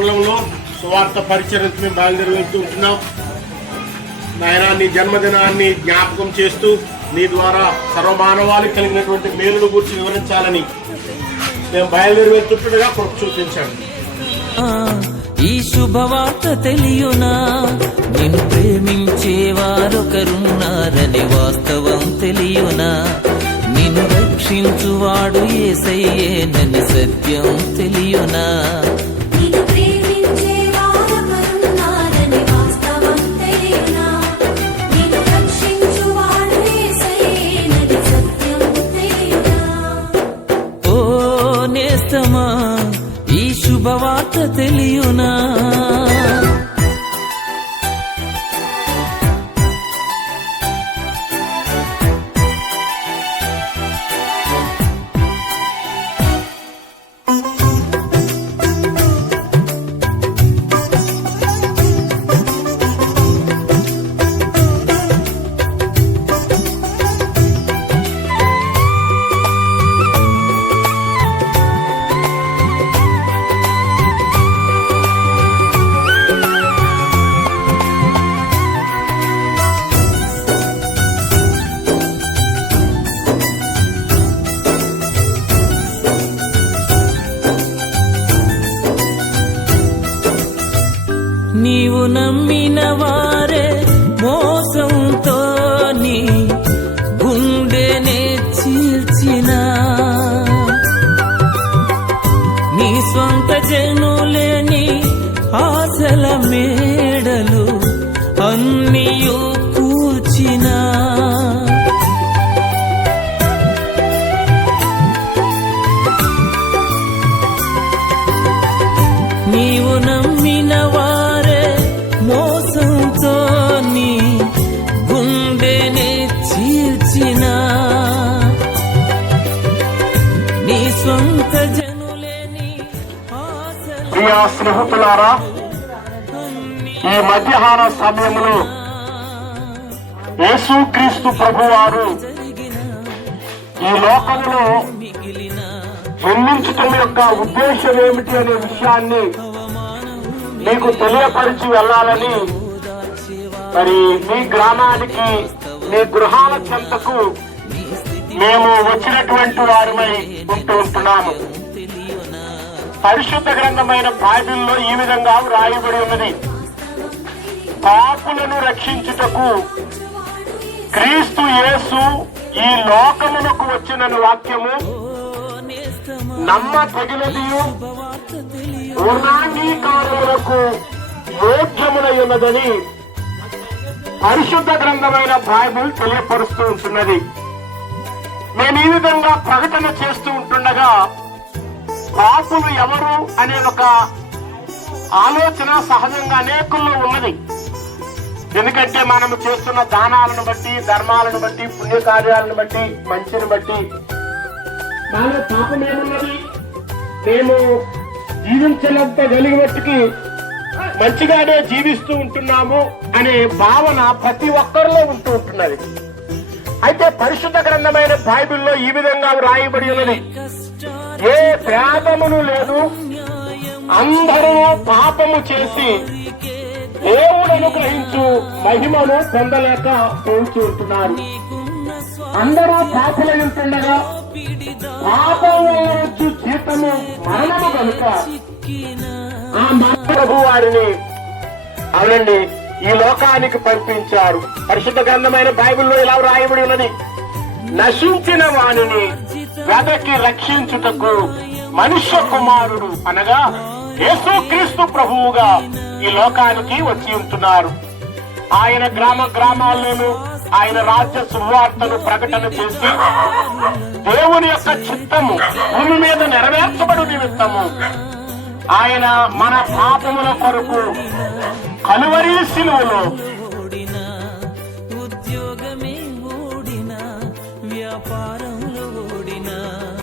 మండలంలో సువార్త పరిచయం మేము ఉంటున్నాం. నాయన నీ జన్మదినాన్ని జ్ఞాపకం చేస్తూ నీ ద్వారా సర్వమానవాళికి కలిగినటువంటి మేలును గురించి వివరించాలని మేము బయలుదేరి వెళ్తుంటుండగా కృప చూపించండి ఈ శుభవార్త తెలియునా? నిన్ను ప్రేమించే వారొకరున్నారని వాస్తవం తెలియనా? నిన్ను రక్షించువాడు ఏసయ్యేనని సత్యం తెలియనా? నీవు నమ్మిన వారే మోసంతో నీ గుండెనే చీల్చిన నీ స్వంత జనులేని ఆశల మేడలు అన్నియు కూర్చినా. నీవు నమ్మ ప్రియ స్నేహితులారా ఈ మధ్యాహ్న సమయంలో యేసుక్రీస్తు ప్రభువారు ఈ లోకంలో జన్మించటం యొక్క ఉద్దేశం ఏమిటి అనే విషయాన్ని మీకు తెలియపరిచి వెళ్ళాలని మరి మీ గ్రామానికి మీ గృహాల చెంతకు మేము వచ్చినటువంటి వారమై ఉంటూ ఉంటున్నాము. పరిశుద్ధ గ్రంథమైన బైబిల్లో ఈ విధంగా వ్రాయబడి ఉన్నది. పాపులను రక్షించుటకు క్రీస్తు యేసు ఈ లోకమునకు వచ్చిన వాక్యము నమ్మ తగినదియు పూర్ణాంగీకారములకు ఉన్నదని పరిశుద్ధ గ్రంథమైన బైబిల్ తెలియపరుస్తూ ఉంటున్నది. మేము ఈ విధంగా ప్రకటన చేస్తూ ఉంటుండగా పాపులు ఎవరు అనే ఒక ఆలోచన సహజంగా అనేకుల్లో ఉన్నది. ఎందుకంటే మనము చేస్తున్న దానాలను బట్టి ధర్మాలను బట్టి పుణ్యకార్యాలను బట్టి మంచిని బట్టి దానిలో పాపం ఏమున్నది? మేము జీవించినంత వెలుగుబట్టుకి మంచిగానే జీవిస్తూ ఉంటున్నాము అనే భావన ప్రతి ఒక్కరిలో ఉంటూ ఉంటున్నది. అయితే పరిశుద్ధ గ్రంథమైన బైబిల్లో ఈ విధంగా వ్రాయబడి ఉన్నది. ఏ భేదమును లేదు అందరూ పాపము చేసి దేవుడు అనుగ్రహించు మహిమను పొందలేక పోల్చి ఉంటున్నారు. అందరూ పాపలై ఉంటుండగా పాపము వచ్చు జీతము మరణము కనుక ఆ మరణ ప్రభు వారిని అవునండి ఈ లోకానికి పంపించారు. పరిశుద్ధ గ్రంథమైన బైబిల్లో ఇలా వ్రాయబడి ఉన్నది. నశించిన వాణిని వెదకి రక్షించుటకు మనుష్య కుమారుడు అనగా యేసుక్రీస్తు ప్రభువుగా ఈ లోకానికి వచ్చి ఉంటున్నారు. ఆయన గ్రామ గ్రామాల్లోనూ ఆయన రాజ్య సువార్తను ప్రకటన చేసి దేవుని యొక్క చిత్తము భూమి మీద నెరవేర్చబడు నిమిత్తము ఆయన మన పాపముల కొరకు হলো